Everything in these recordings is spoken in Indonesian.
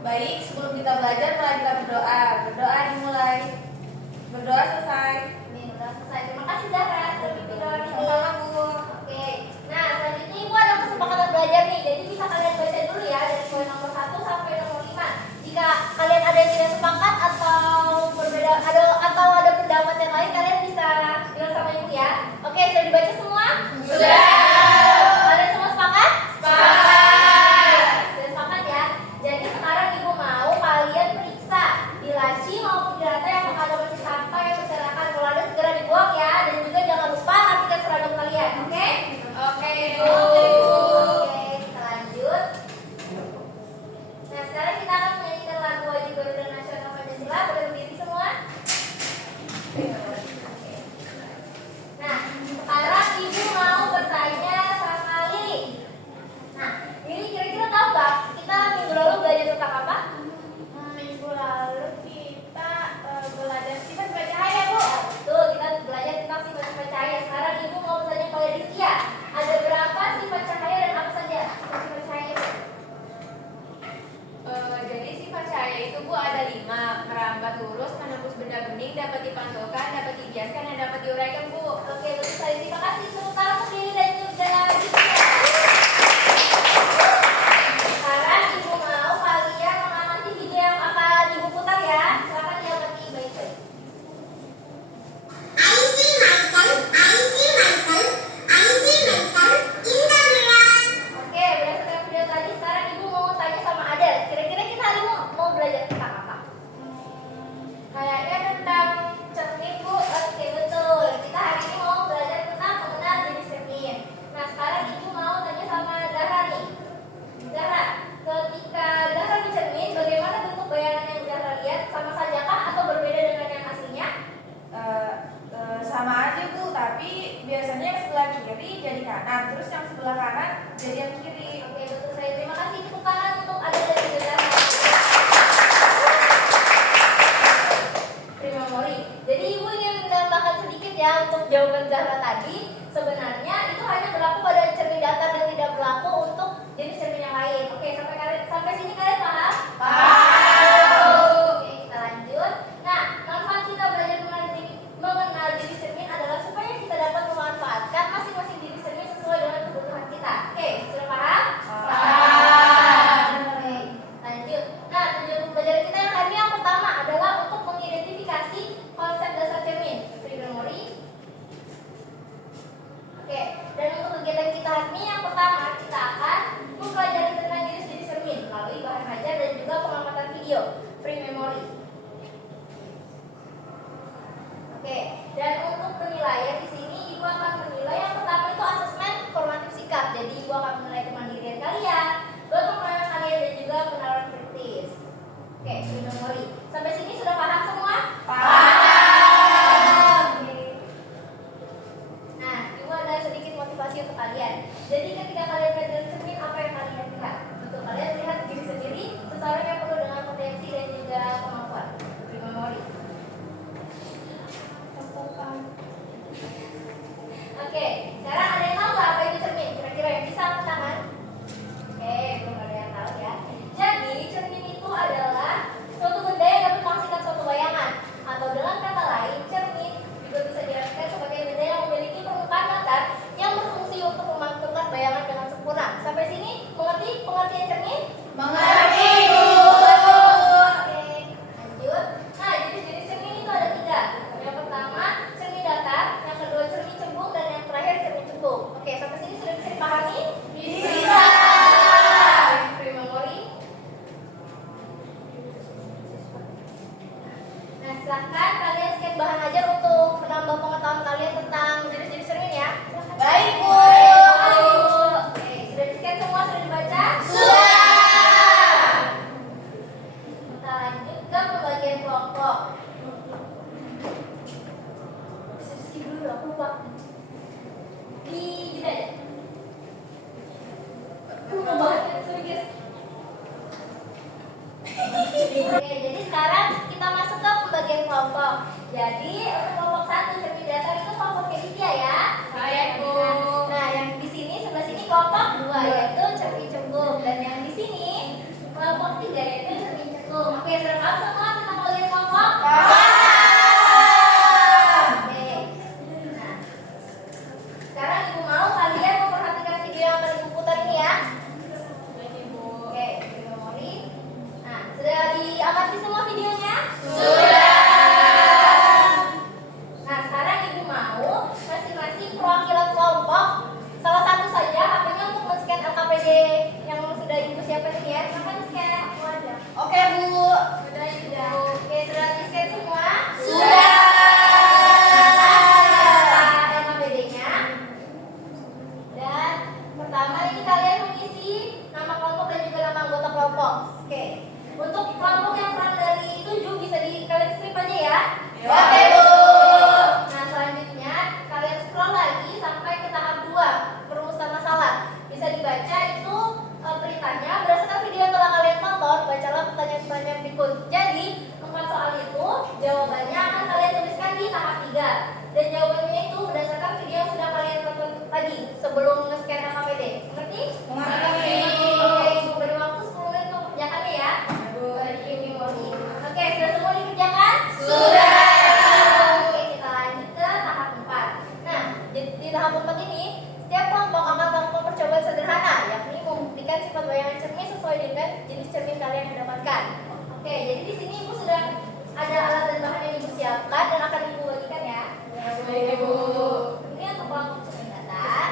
Baik, sebelum kita belajar, mari kita berdoa. Berdoa dimulai. Berdoa selesai. Nih, udah selesai. Terima kasih Zahra sudah bikin doa ini. Sama-sama, Bu. Oke. Nah, selanjutnya Ibu ada kesepakatan belajar nih. Jadi bisa kalian baca dulu ya dari poin nomor 1 sampai nomor 5. Jika kalian ada yang tidak sepakat atau berbeda ada pendapat yang lain, kalian bisa bilang sama Ibu ya. Oke, sudah dibaca semua? Sudah. Kalian semua sepakat? Sepakat. Sudah sepakat ya. Jadi sekarang Ibu mau kalian periksa di laci maupun di lantai apakah ada masih sampah yang berserakan. Kalau ada segera dibuang ya. Dan juga jangan lupa rapikan seragam kalian. Oke? Oke, Bu. Oke, kita lanjut. Nah, sekarang kita akan menyanyikan lagu Wajib Garuda Nasional Pancasila. Boleh berdiri semua? Oke. Nah, sekarang Ibu mau bertanya sama Lili. Nah, Lili kira-kira tahu nggak kita minggu lalu belajar tentang apa? Minggu lalu kita belajar sifat bercahaya, Bu. Betul, kita belajar tentang sifat-sifat cahaya. Sekarang Ibu mau bertanya pada Rizkia. Ada berapa sifat cahaya dan apa saja sifat cahaya itu? Jadi sifat cahaya itu, Bu, ada 5. Merambat lurus, menembus benda bening, dapat dipantulkan, dapat dibiaskan, dan dapat diuraikan, Bu. Oke, bagus sekali. Terima kasih. Tepuk tangan untuk Lili dan juga Rizkia. Sekarang Ibu mau kalian mengamati video yang akan Ibu putar ya. Silakan diamati baik-baik. I see myself in the mirror. Oke, berdasarkan video tadi, sekarang Ibu mau tanya sama Adel. Kira-kira kita hari ini mau belajar tentang apa? Kayaknya tentang cermin, Bu. Oke, betul. Kita hari ini mau belajar tentang mengenal jenis cermin. Nah, sekarang Ibu mau tanya sama Zahra nih. Zahra, ketika Zahra di cermin, bagaimana bentuk bayangan yang Zahra lihat? Sama sajakah atau berbeda dengan yang aslinya? Sama aja, Bu, tapi biasanya yang sebelah kiri jadi kanan, terus yang sebelah kanan jadi yang kiri. Oke, betul saya. Terima kasih. Tepuk tangan untuk Adel dan juga Zahra. Free memory. Jadi Ibu ingin menambahkan sedikit ya untuk jawaban Zahra tadi. Sebenarnya itu hanya berlaku pada cermin datar dan tidak berlaku untuk jenis cermin yang lain. Oke, sampai sini kalian paham? Oke, kita lanjut. Nah, manfaat kita belajar mengenal jenis cermin adalah supaya kita dapat memanfaatkan masing-masing jenis cermin sesuai dengan kebutuhan kita. Oke, sudah paham? Oke, lanjut. Nah, tujuan pembelajaran kita yang hari ini yang pertama adalah untuk mengidentifikasi konsep dasar cermin. Free memory. Oke, dan untuk kegiatan kita hari ini yang pertama kita akan mempelajari tentang jenis-jenis cermin melalui bahan ajar dan juga pengamatan video. Free memory. Oke, dan untuk penilaian di sini Ibu akan menilai yang pertama itu asesmen formatif sikap. Jadi Ibu akan menilai kemandirian kalian, kemampuan kalian dan juga penalaran kritis. Oke, free memory. Sampai sini sudah paham semua? Paham. Oke. Nah, Ibu ada sedikit motivasi untuk kalian. Jadi ketika kalian belajar cermin, apa yang kalian lihat? Untuk kalian lihat diri sendiri, seseorang yang penuh dengan potensi dan juga kemampuan. Free memory. Oke, sekarang ada yang tahu nggak apa itu cermin? Kira-kira yang bisa angkat tangan? Oke, belum ada yang tahu ya. Jadi cermin itu adalah suatu benda yang dapat menghasilkan suatu bayangan. Atau dengan kata lain, cermin juga bisa diartikan sebagai benda yang memiliki permukaan datar yang berfungsi untuk memantulkan bayangan dengan sempurna. Sampai sini mengerti pengertian cermin? Mengerti, Bu. Oke, lanjut. Nah, jenis-jenis cermin itu ada 3. Yang pertama, cermin datar. Yang kedua, cermin cembung. Dan yang terakhir, cermin cembung. Oke, sampai sini sudah bisa dipahami? Bisa. Free memory. Nah, silahkan kalian scan bahan ajar untuk menambah pengetahuan kalian tentang jenis-jenis cermin ya. Silahkan. Baik, Bu. Oke, sudah di-scan semua, sudah dibaca? Sudah. Kita lanjut ke pembagian kelompok. Diskusi dulu, aku lupa. Di jeda aja. Lupa banget, sorry guys. Oke, jadi sekarang kita masuk ke pembagian kelompok. Jadi untuk kelompok 1 cermin datar itu kelompoknya Rizkia ya. Baik, Bu. Nah, yang di sini sebelah sini kelompok 2 yaitu cermin cembung dan yang di sini kelompok 3 yaitu cermin diamati semua videonya? Nah, sekarang Ibu mau masing-masing perwakilan kelompok salah satu saja HP-nya untuk men-scan LKPD yang sudah Ibu siapkan ini ya. Silakan scan aku aja. Oke, Bu. Sudah, Ibu. Oke, sudah di-scan semua? Sudah. LKPD-nya. Dan pertama ini kalian mengisi nama kelompok dan juga nama anggota kelompok. Oke. Untuk kelompok yang kurang dari 7 bisa kalian strip aja ya. Oke, Bu. Nah, selanjutnya kalian scroll lagi sampai ke tahap 2, perumusan masalah. Bisa dibaca itu perintahnya berdasarkan video yang telah kalian tonton, bacalah pertanyaan-pertanyaan berikut. Jadi, 4 soal itu jawabannya akan kalian tuliskan di tahap 3. Dan jawabannya itu berdasarkan video yang sudah kalian tonton tadi sebelum nge-scan LKPD. Mengerti? Mengerti. Oke, Ibu beri waktu 10 menit untuk kerjakannya ya. Oke, sudah semua dikerjakan? Sudah. Oke, kita lanjut ke tahap 4. Nah, di tahap 4 ini setiap kelompok akan melakukan percobaan sederhana, yakni membuktikan sifat bayangan cermin sesuai dengan jenis cermin kalian yang dapatkan. Oke, jadi di sini Ibu sudah ada alat dan bahan yang Ibu siapkan dan akan Ibu bagikan ya. Baik, Ibu. Ini untuk kelompok cermin datar,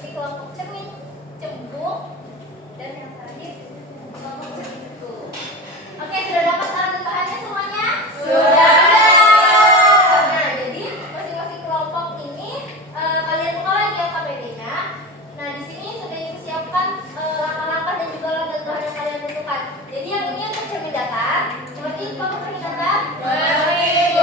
ini kelompok cermin cembung, dan yang terakhir kelompok cermin cembung. Oke, sudah dapat alat dan bahannya semuanya? Sudah. Nah, jadi masing-masing kelompok ini kalian buka lagi LKPD-nya. Nah, di sini sudah Ibu siapkan langkah-langkah dan juga alat dan bahan yang kalian butuhkan. Jadi yang ini untuk cermin datar, seperti kelompok cermin datar. Cermin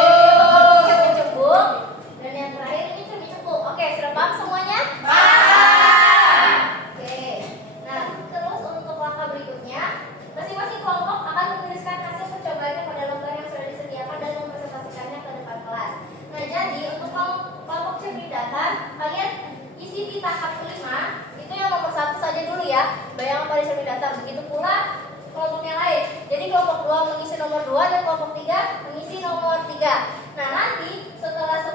cembung. Dan yang terakhir ini cermin cembung. Oke, sudah paham semuanya? Paham. Oke. Nah, terus untuk langkah berikutnya, masing-masing kelompok akan menuliskan hasil percobaannya pada lembar yang sudah disediakan dan mempresentasikannya ke depan kelas. Nah, jadi untuk kelompok cermin datar, kalian isi di tahap 5, itu yang nomor 1 saja dulu ya, bayangan pada cermin datar. Begitu pula kelompok yang lain. Jadi kelompok 2 mengisi nomor 2 dan kelompok 3 mengisi nomor 3. Nah, nanti setelah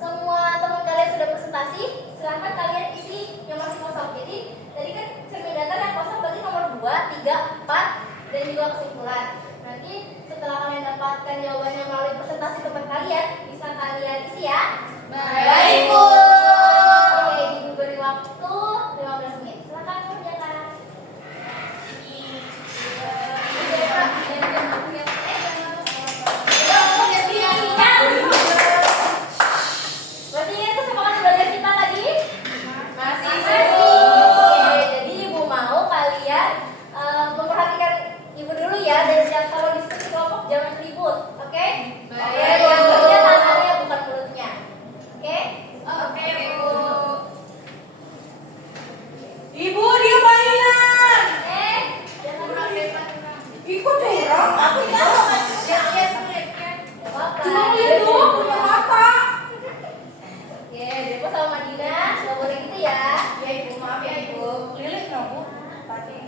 semua teman kalian sudah presentasi, silahkan kalian isi yang masih kosong. Jadi tadi kan cermin datar yang kosong berarti nomor 2, 3, 4 dan juga kesimpulan. Nanti setelah kalian dapatkan jawabannya melalui presentasi teman kalian, bisa kalian isi ya. Baik, Bu. Oke, Ibu beri waktu 15 menit. Silakan kerjakan. Masih ingat kesepakatan belajar kita tadi? Masih. Oke, jadi Ibu mau kalian memperhatikan Ibu dulu ya, dan kalau diskusi kelompok jangan ribut, oke? Oke, yang kerja tangannya bukan mulutnya. Oke? Oke, Bu. Ibu, dia mainan. Jangan berlebihan. Ikut curang, aku ya. Cuma lihat dong, punya mata. Oke, Depo sama Madina, nggak boleh gitu ya. Ya Ibu, maaf ya Ibu. Lilit nggak Bu? Tadi.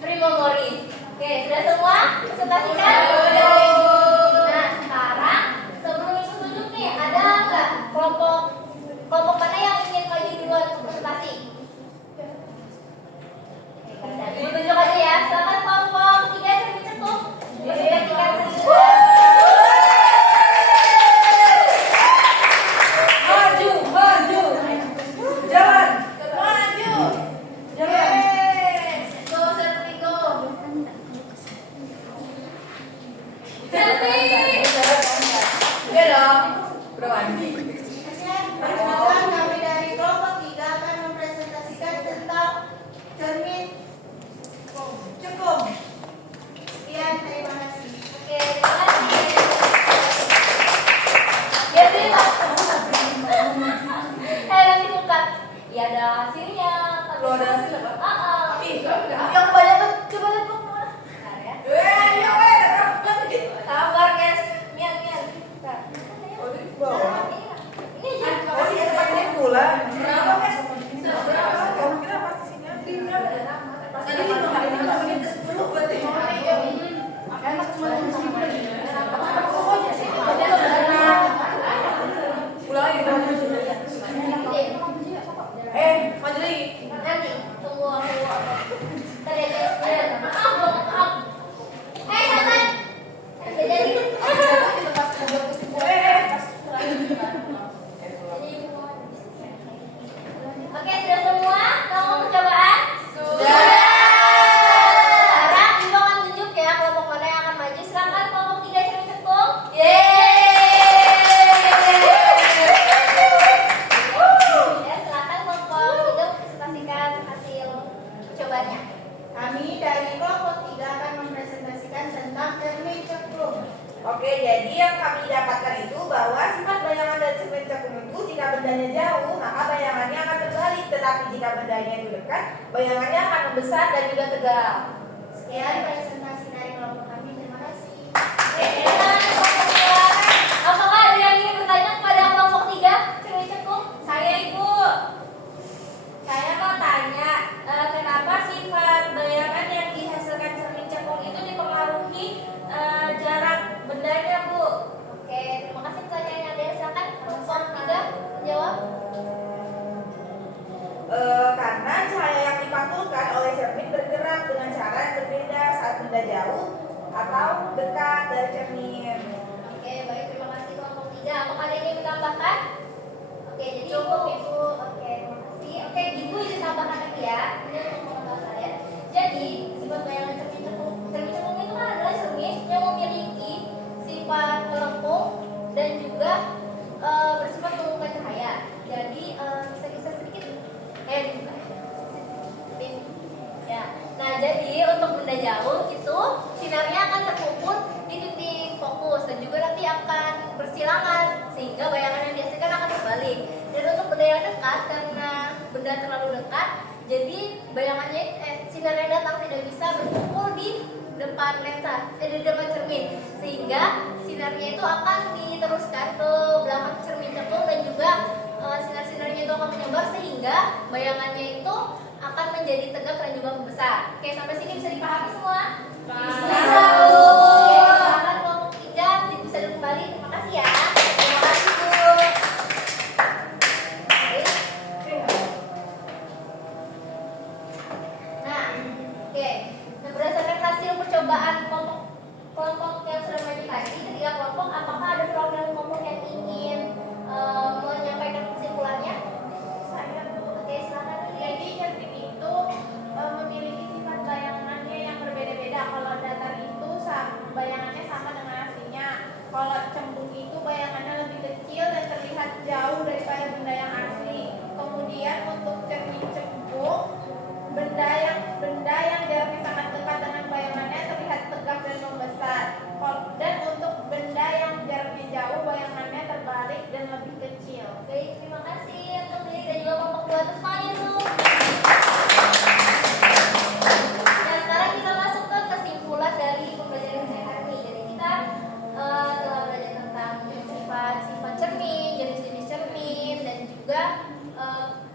Primo Mori. Oke, sudah semua? Presentasikan? Nah, sekarang sebelum Ibu tunjuk nih, ada nggak kelompok mana yang ingin maju duluan untuk presentasi? Ibu tunjuk aja ya. Silakan kelompok 3 cermin cetuk. Presentasikan hasilnya. Maju. Jalan. Maju. Jalan. Go, Serpigo. Kami dari kelompok 3 akan mempresentasikan tentang cermin cekung. Oke, jadi yang kami dapatkan itu bahwa sifat bayangan dari cermin cekung itu jika bendanya jauh, maka bayangannya akan terbalik. Tetapi jika bendanya itu dekat, bayangannya akan membesar dan juga tegak. Sekian presentasi dari kelompok kami. Terima kasih. Oke, kelompok 2. Apakah ada yang ingin bertanya kepada kelompok 3 cermin cekung? Saya Ibu. Saya mau tanya, kenapa sifat bayangan yang dihasilkan cermin cekung itu dipengaruhi jarak bendanya, Bu? Oke, terima kasih pertanyaan yang ada. Silakan kelompok 3 menjawab. Karena cahaya yang dipantulkan oleh cermin bergerak dengan cara yang berbeda saat benda jauh atau dekat dari cermin. Oke, baik, terima kasih kelompok 3. Apakah ada yang ingin menambahkan? Oke, jadi Cukup, Ibu. Oke, terima kasih. Oke, Ibu izin tambahkan lagi ya. Ini untuk pengetahuan kalian. Jadi, sifat bayangan cermin cekung itu kan adalah cermin yang memiliki sifat melengkung dan juga bersifat mengumumkan cahaya. Jadi, bisa sedikit dibuka. Ya. Nah, jadi untuk benda jauh itu sinarnya akan terkumpul di titik fokus dan juga nanti akan bersilangan sehingga bayangan yang dihasilkan akan berbalik. Dan untuk benda yang dekat, karena benda terlalu dekat, jadi bayangannya sinar yang datang tidak bisa berkumpul di depan lensa, di depan cermin, sehingga sinarnya itu akan diteruskan ke belakang cermin cekung dan juga sinar-sinarnya itu akan menyebar sehingga bayangannya itu akan menjadi tegak dan juga membesar. Oke, sampai sini bisa dipahami semua? Bisa, Bu. Oke, silakan kelompok 3 bisa duduk kembali. Terima kasih ya. Terima kasih, Bu. Nah, oke. Nah, berdasarkan hasil percobaan kelompok yang sudah maju tadi, ketiga kelompok, apakah ada perwakilan kelompok yang ingin menyampaikan kesimpulannya? Saya, Bu. Oke, silakan. Jadi cermin itu memiliki sifat bayangannya yang berbeda-beda. Kalau datar itu bayangannya sama dengan aslinya. Kalau cembung itu bayangannya lebih kecil dan terlihat jauh daripada benda yang asli. Kemudian untuk cermin cembung, benda yang jaraknya sangat dekat dengan bayangannya terlihat tegak dan membesar. Dan untuk benda yang jaraknya jauh, bayangannya terbalik dan lebih kecil. Baik, terima kasih untuk diri dan juga kelompok 2 atas tangannya dulu. Nah, sekarang kita masuk ke kesimpulan dari pembelajaran saya hari ini. Jadi kita telah belajar tentang sifat-sifat cermin, jenis-jenis cermin, dan juga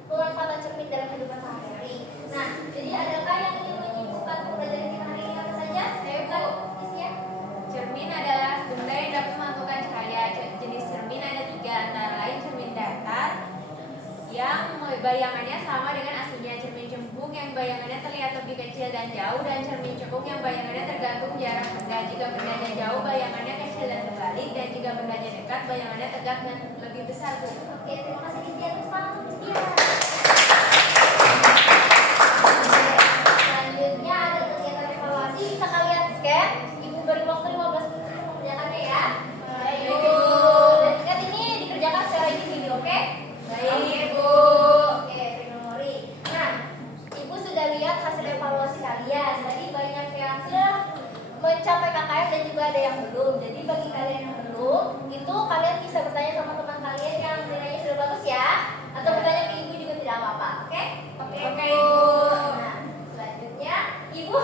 pemanfaatan cermin dalam kehidupan sehari-hari. Nah, jadi adakah yang ingin menyimpulkan pembelajaran kita hari ini apa saja? Saya bukan isinya. Cermin adalah benda yang dapat memantulkan cahaya. Jenis cermin ada 3, antara lain cermin datar yang bayangannya sama dengan aslinya, cermin cembung yang bayangannya terlihat lebih kecil dan jauh, dan cermin cekung yang bayangannya tergantung jarak benda. Jika bendanya jauh, bayangannya kecil dan terbalik, dan jika bendanya dekat, bayangannya tegak dan lebih besar, Bu. Oke, terima kasih Christian. Semangat untuk Christian. Selanjutnya ada kegiatan evaluasi, bisa kalian scan. Ibu beri waktu 15 menit untuk mengerjakannya ya. Baik, Bu. Dan ingat ini dikerjakan secara individu, oke? Baik, Bu. Oke, memori. Nah, Ibu sudah lihat hasil evaluasi kalian. Tadi banyak yang sudah mencapai KKM dan juga ada yang belum. Jadi bagi kalian yang belum, itu kalian bisa bertanya sama teman kalian yang nilainya sudah bagus ya. Atau bertanya ke Ibu juga tidak apa-apa, oke? Oke, Ibu. Nah, selanjutnya Ibu